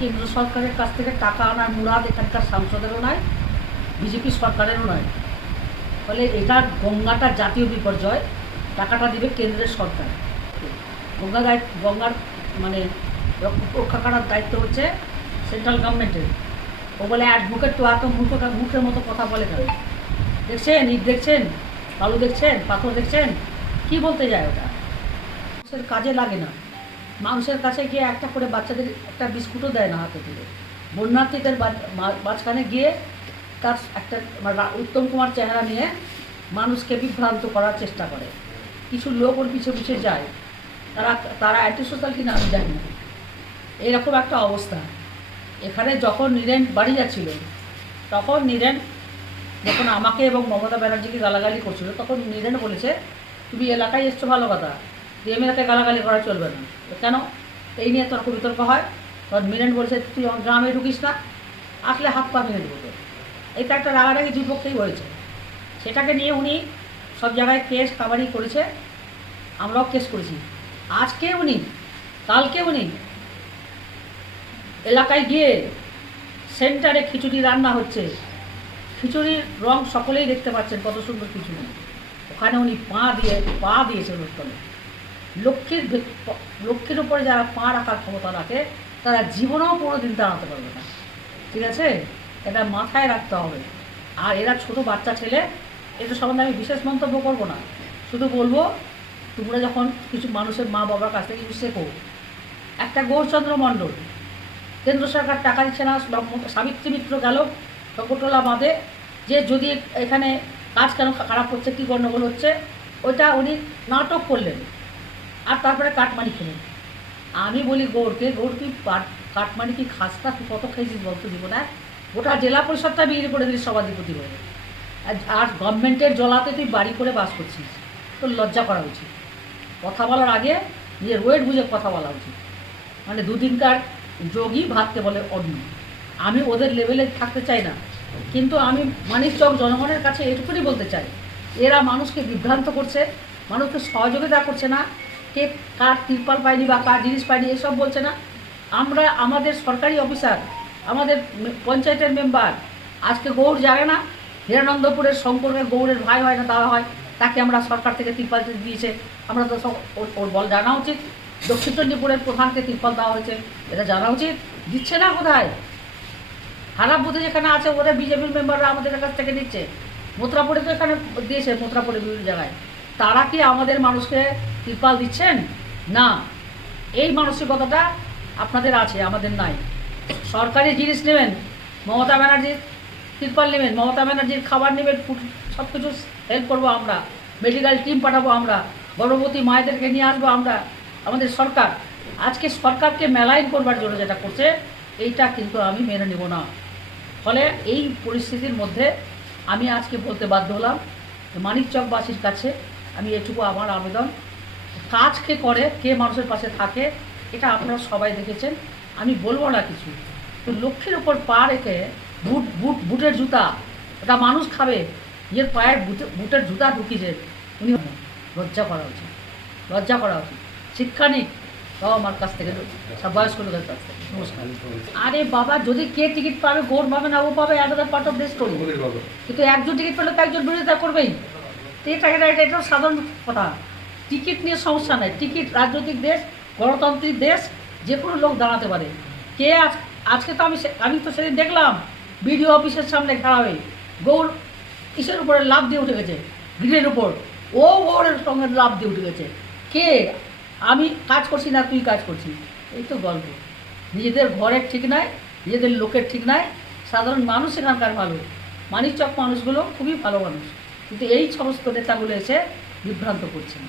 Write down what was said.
কেন্দ্র সরকারের কাছ থেকে টাকা আনার মুরাদ এখানকার সাংসদেরও নয় বিজেপি সরকারেরও নয় ফলে এটা গঙ্গাটা জাতীয় বিপর্যয়, টাকাটা দিবে কেন্দ্রের সরকার। গঙ্গা দায়িত্ব, গঙ্গার মানে রক্ষা করার দায়িত্ব হচ্ছে সেন্ট্রাল গভর্নমেন্টের ও বলে অ্যাডভোকেট তো এত মুখ মুখের মতো কথা বলে কেন? দেখছেন, ইট দেখছেন, বালু দেখছেন, পাথর দেখছেন, কি বলতে যায় ওটা? কাজে লাগে না। মানুষের কাছে গিয়ে একটা করে বাচ্চাদের একটা বিস্কুটও দেয় না হাতে তুলে বন্যার্থীদের মাঝখানে গিয়ে তার একটা মানে উত্তম কুমার চেহারা নিয়ে মানুষকে বিভ্রান্ত করার চেষ্টা করে। কিছু লোক ওর পিছে পিছে যায়। তারা তারা অ্যান্টি সোশ্যাল কিনা আমি জানি না। এরকম একটা অবস্থা। এখানে যখন নীরেন বাড়ি যাচ্ছিল, তখন নীরেন যখন আমাকে এবং মমতা ব্যানার্জিকে গালাগালি করছিল, তখন নীরেন বলেছে, তুমি এলাকায় এসছো ভালো কথা। ডিএম এলাকায় গালাগালি করা চলবে না। কেন? এই নিয়ে তর্ক বিতর্ক হয়। তখন মিরেন বলছে, তুই গ্রামে ঢুকিস না, আসলে হাত পা ভেঙে দেবো এটা একটা রাগারাগি দুই পক্ষেই হয়েছে। সেটাকে নিয়ে উনি সব জায়গায় কেস কাবারি করেছে। আমরাও কেস করেছি। আজকে উনি কালকে উনি এলাকায় গিয়ে সেন্টারে খিচুড়ি রান্না হচ্ছে। খিচুড়ির রং সকলেই দেখতে পাচ্ছেন, কত সুন্দর খিচুড়ি। ওখানে উনি পা দিয়ে, পা দিয়েছেন তলে। লক্ষ্মীর লক্ষ্মীর উপরে যারা পা রাখার ক্ষমতা রাখে, তারা জীবনেও কোনো দিন দাঁড়াতে পারবে না। ঠিক আছে? এটা মাথায় রাখতে হবে। আর এরা ছোট বাচ্চা ছেলে, এটা সম্বন্ধে আমি বিশেষ মন্তব্য করব না। শুধু বলব, তোমরা যখন কিছু মানুষের মা বাবার কাছ থেকে কিছু শেখো, একটা গৌরচন্দ্র মণ্ডল, কেন্দ্র সরকার টাকা দিচ্ছে না সাবিত্রী মিত্র গেল টকরটোলা বাঁধে, যে যদি এখানে কাজ কেন খারাপ হচ্ছে, কী গণ্ডগোল হচ্ছে, ওইটা উনি নাটক করলেন। আর তারপরে কাটমানি খেলেন। আমি বলি গৌরকে গৌর তুই কাটমানি কি খাসটা তুই কত খেয়েছিস বলতো জীবনে? গোটা জেলা পরিষদটা বিয়ে করে দিলি সভাধিপতি হয়ে। আর- গভর্নমেন্টের জলাতে তুই বাড়ি করে বাস করছিস। তোর লজ্জা করা উচিত। কথা বলার আগে নিজের ওয়েট বুঝে কথা বলা উচিত। মানে দুদিনকার যোগী ভাবতে বলে অন্য আমি ওদের লেভেলে থাকতে চাই না। কিন্তু আমি মানিক চক জনগণের কাছে এটুকুনি বলতে চাই, এরা মানুষকে বিভ্রান্ত করছে, মানুষকে সহযোগিতা করছে না কে কার তিরপাল পায়নি বা কার জিনিস পায়নি, এসব বলছে না। আমরা, আমাদের সরকারি অফিসার, আমাদের পঞ্চায়েতের মেম্বার, আজকে গৌড় জানে না, হিরানন্দপুরের শঙ্করের গৌড়ের ভাই হয় না, তারা হয়, তাকে আমরা সরকার থেকে তিরপাল দিয়েছে। আমরা তো সব, ওর- বল জানা উচিত। দক্ষিণ চণ্ডীপুরের প্রধানকে তিরপাল দেওয়া হয়েছে, এটা জানা উচিত। দিচ্ছে না কোথায়? খারাপ বুথে যেখানে আছে ওরা বিজেপির মেম্বাররা আমাদের কাছ থেকে দিচ্ছে মোত্রাপুরে তো এখানে দিয়েছে মোত্রাপুরে বিভিন্ন জায়গায়। তারা কি আমাদের মানুষকে তিরপাল দিচ্ছেন? না। এই মানসিকতাটা আপনাদের আছে, আমাদের নাই। সরকারি জিনিস নেবেন, মমতা ব্যানার্জির তিরপাল নেবেন, মমতা ব্যানার্জির খাবার নেবেন সব কিছু হেল্প করব আমরা। মেডিকেল টিম পাঠাবো আমরা। গর্ভবতী মায়েদেরকে নিয়ে আসব আমরা, আমাদের সরকার। আজকে সরকারকে মেলাইন করবার জন্য যেটা করছে, এইটা কিন্তু আমি মেনে নেব না। ফলে এই পরিস্থিতির মধ্যে আমি আজকে বলতে বাধ্য হলাম মানিকচকবাসীর কাছে আমি এটুকু আমার আবেদন। কাজ কে করে কে মানুষের পাশে থাকে এটা আপনারা সবাই দেখেছেন। আমি বলব না কিছু। তো লক্ষ্যের ওপর পা রেখে বুট বুট বুটের জুতা ওটা মানুষ খাবে। নিজের পায়ের বুটে বুটের জুতা ঢুকিয়েছে উনি লজ্জা করা উচিত। লজ্জা করা উচিত। শিক্ষা নিক। তাও আমার কাছ থেকে সব বয়স্ক লোকের কাছ থেকে। নমস্কার। আরে বাবা যদি কে টিকিট পাবে গোর পাবে না ও পাবে অ্যানাদার পার্ট অফ স্টোরি কিন্তু একজন টিকিট পেলে তো একজন বিরোধিতা করবেই। এটা এটা এটা এটা সাধারণ কথা টিকিট নিয়ে সমস্যা নেই। টিকিট রাজনৈতিক দেশ, গণতান্ত্রিক দেশ, যে কোনো লোক দাঁড়াতে পারে। কে আজ, আজকে তো আমি আমি তো সেদিন দেখলাম, বিডিও অফিসের সামনে খাড়া হয়ে গৌর কিসের উপরে লাভ দিয়ে উঠে গেছে? গ্রিলের উপর। ও গৌরের সঙ্গে লাভ দিয়ে উঠে গেছে। কে? আমি কাজ করছি না, তুই কাজ করছিস? এই তো গল্প। নিজেদের ঘরের ঠিক নাই, নিজেদের লোকের ঠিক নাই। সাধারণ মানুষ এখানকার ভালো। মানিকচক মানুষগুলো খুবই ভালো মানুষ। কিন্তু এই সমস্ত নেতাগুলো এসে বিভ্রান্ত করছেন।